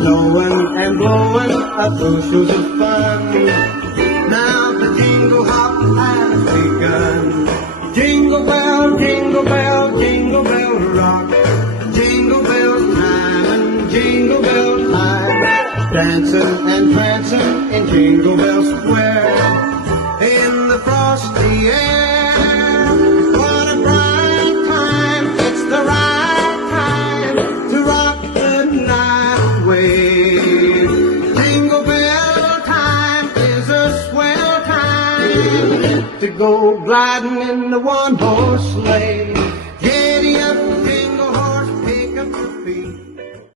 snowing and blowing up bushels of fun. Now the jingle hop has begun. Jingle bell, jingle bell, jingle bell rock. Jingle bell time and jingle bell time. Dancing and prancing in Jingle Bell Square. In the frosty air, what a bright time. It's the right time to rock the night away. Jingle bell time is a swell time to go gliding in the one-horse sleigh.